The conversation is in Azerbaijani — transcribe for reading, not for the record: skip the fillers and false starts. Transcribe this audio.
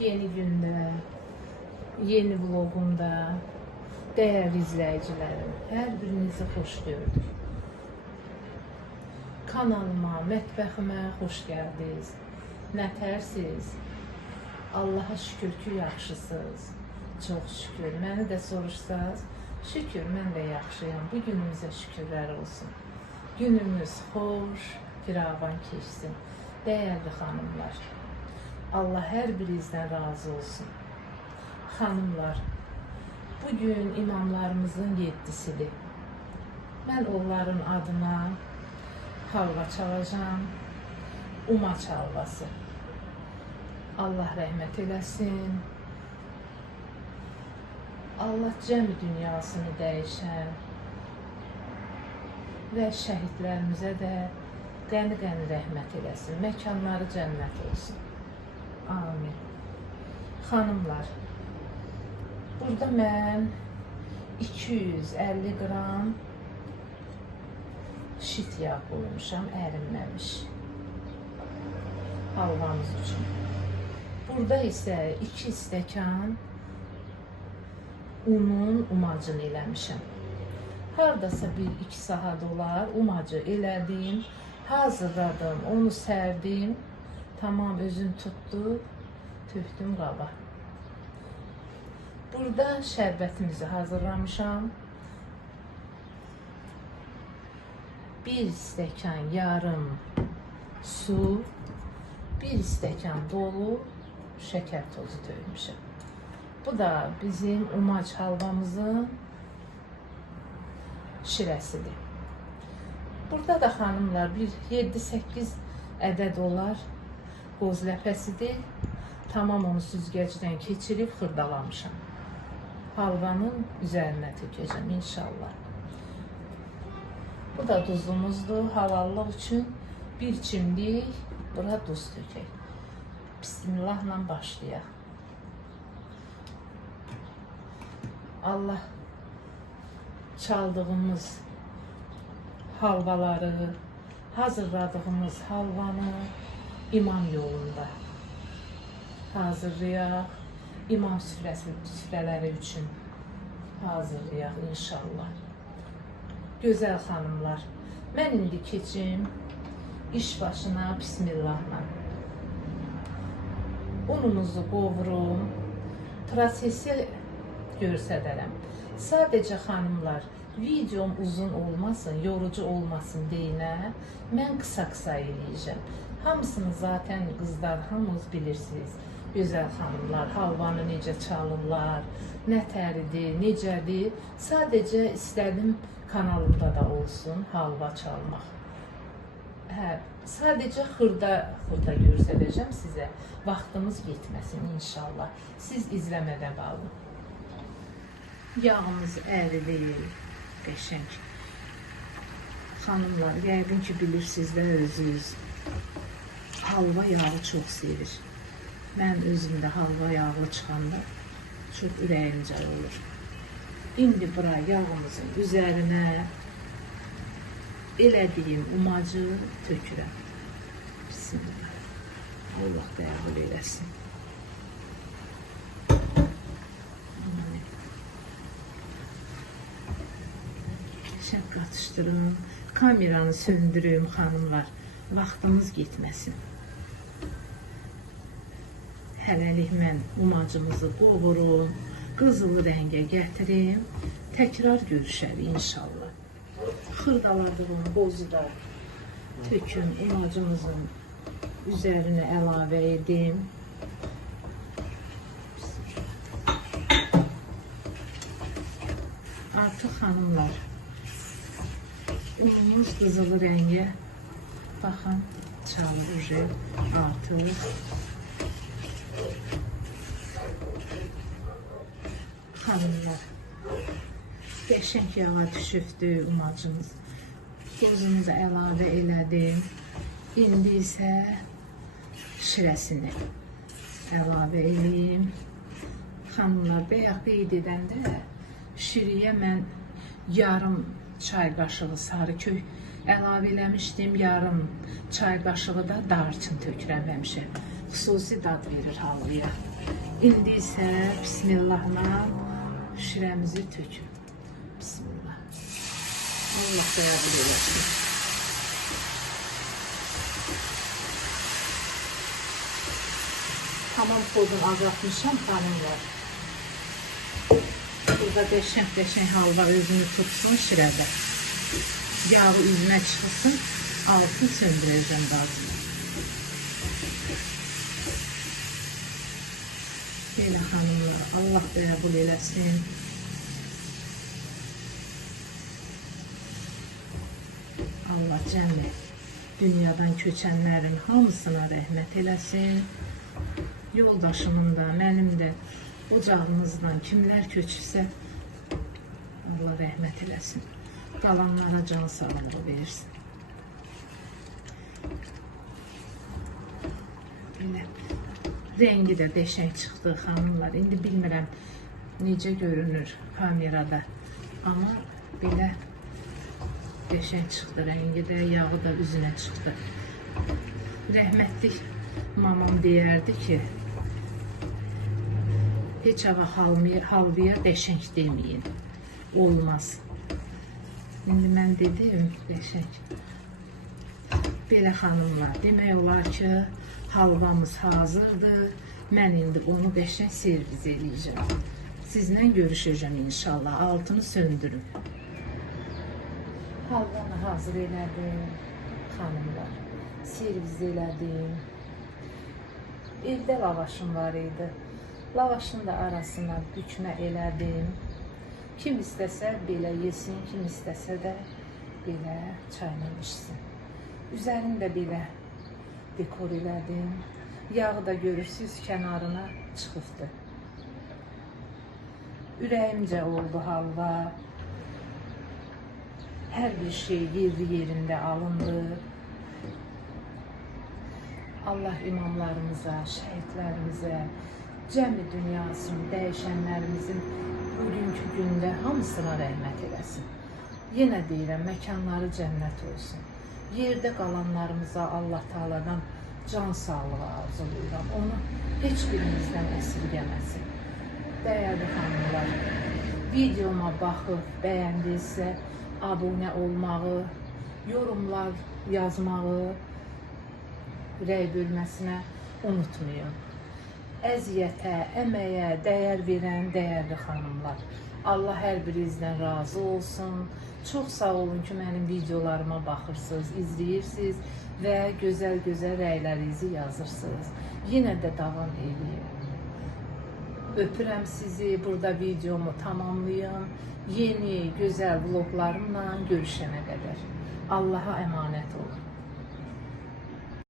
Yeni gündə, yeni vlogumda dəyərli izləyicilərim, hər birinizi xoş gördük. Kanalıma, mətbəximə xoş gəldiniz. Nətərsiz? Allaha şükür ki, yaxşısınız. Çox şükür. Məni də soruşsaz, şükür, mən də yaxşıyam. Bu günümüzə şükürlər olsun. Günümüz xoş, firavan keçsin. Dəyərli xanımlar, Allah hər birinizdən razı olsun. Xanımlar, bugün imamlarımızın 7'sidir. Mən onların adına halva çalacağım, umaç halvası. Allah rəhmət eləsin. Allah cəmi dünyasını dəyişən və şəhidlərimizə də qəni-qəni rəhmət eləsin. Məkanları cənnət olsun. Amin. Xanımlar, burada mən 250 qram şit yağ qoymuşam, ərinməmiş halvamız üçün. Burada isə 2 stəkan unun umacını eləmişəm. Hardasa 1-2 saat olar, umacı elədim, hazırladım, onu sərdim, tamam özün tutdu, tökdüm qaba. Burada şərbətimizi hazırlamışam. 1 stəkan yarım su, 1 stəkan dolu şəkər tozu tökmüşəm. Bu da bizim umaç halvamızın şirəsidir. Burada da xanımlar bir 7-8 ədəd olar qoz ləpəsidir. Tamam onu süzgəcdən keçirib xırdalamışam. Halvanın üzərinə tökəcəm inşallah. Bu da duzumuzdur. Halallıq üçün bir çimdik bura duz tökək. Bismillahla başlayaq. Allah çaldığımız halvaları, hazırladığımız halvanı imam yolunda hazırlayaq. İmam süfrələri üçün hazırlayaq inşallah. Gözəl xanımlar, mən indi keçim iş başına bismillahla. Unumuzu qovurum, prosesi göstərərəm. Sadəcə xanımlar, videom uzun olmasın, yorucu olmasın deyinə, mən qısa eləyəcəm. Hamısını zaten qızlar, hamınız bilirsiniz. Gözəl xanımlar, halvanı necə çalırlar, nə təridir, necədir. Sadəcə istədim kanalımda da olsun halva çalmaq. Sadəcə xırda göstərəcəm sizə. Vaxtımız getməsin inşallah. Siz izləmədə qalın. Yağımız ərilir, qəşəng. Xanımlar, yəqin ki bilirsiniz də özünüz. Halva yağı çox sevir. Mən özümdə halva yağlı çıxanda çox ürəyimcə olur. İndi bura yağımızın üzərinə elədiyim umacı tökürəm. Bismillah. Allah qəbul eləsin. Şəb qatışdırım. Kameranı söndürüm xanımlar. Vaxtımız getməsin. Hələlik mən umacımızı qovurum, qızılı rəngə gətirim, təkrar görüşər inşallah. Xırdaladığım bozu da töküm, umacımızın üzərinə əlavə edim. Artıq xanımlar, unumuz qızılı rəngə, baxın, çalır artıq. Xanımlar, qəşəng yağa düşübdür umacımız. Qozunu da əlavə elədim. İndi isə şirəsini əlavə edeyim. Xanımlar, bayaq qeyd edəndə şiriyə mən yarım çay qaşığı sarı kök əlavə eləmişdim. Yarım çay qaşığı da darçın tökürəm həmişə. xüsusi dad verir halvaya. İndi isə bismillahla şirəmizi tökün. Bismillah. Allah dayağı eləsin. Tamam pozunu azaltmışam xanımlar. Burada qəşəng halva özünü tutsun şirədə. Yağı üzünə çıxsın, altını söndürəcəm bazını. Belə xanımlar, Allah qəbul eləsin. Allah cəmi dünyadan köçənlərin hamısına rəhmət eləsin. Yoldaşımın da, mənim də ocağımızdan kimlər köçürsə Allah rəhmət eləsin. Qalanlara can sağlığı versin. Belə rengi də qəşəng çıxdı xanımlar. İndi bilmirəm necə görünür kamerada. Amma belə qəşəng çıxdı rengi də, yağı da üzünə çıxdı. Rəhmətli mamam deyərdi ki, heç vaxt halvaya qəşəng deməyin. Olmaz. İndi mən dedim qəşəng. Belə xanımlar, demək olar ki, halvamız hazırdır. Mən indi onu qəşəng servis eləyəcəm. Sizlə görüşəcəm inşallah. Altını söndürün. Halvanı hazır elədim xanımlar. Servis elədim. Evdə lavaşım var idi. Lavaşın da arasına bükmə elədim. Kim istəsə belə yesin, kim istəsə də belə çayla içsin. Üzərini də belə dekor elədim. Yağı da görürsünüz kənarına çıxıbdır. Ürəyimcə oldu halva. Hər bir şey yerində alındı. Allah imamlarımıza, şəhidlərimizə, cəmi dünyasını, dəyişənlərimizin bugünkü gündə hamısına rəhmət eləsin. Yenə deyirəm, məkanları cənnət olsun. Yerdə qalanlarımıza Allah Teala'dan can sağlığı arzulayıram. Onu heç birimizdən əsirgəməsin. Dəyərli xanımlar, videoma baxıb bəyəndinizsə, abunə olmağı, yorumlar yazmağı, rəy bölməsinə unutmayın. Əziyyətə, əməyə dəyər verən dəyərli xanımlar, Allah hər birinizdən razı olsun. Çox sağ olun ki, mənim videolarıma baxırsınız, izləyirsiniz və gözəl-gözəl rəylərinizi yazırsınız. Yenə də davam edin. Öpürəm sizi, burada videomu tamamlayın. Yeni, gözəl vloglarımla görüşənə qədər. Allaha əmanət olun.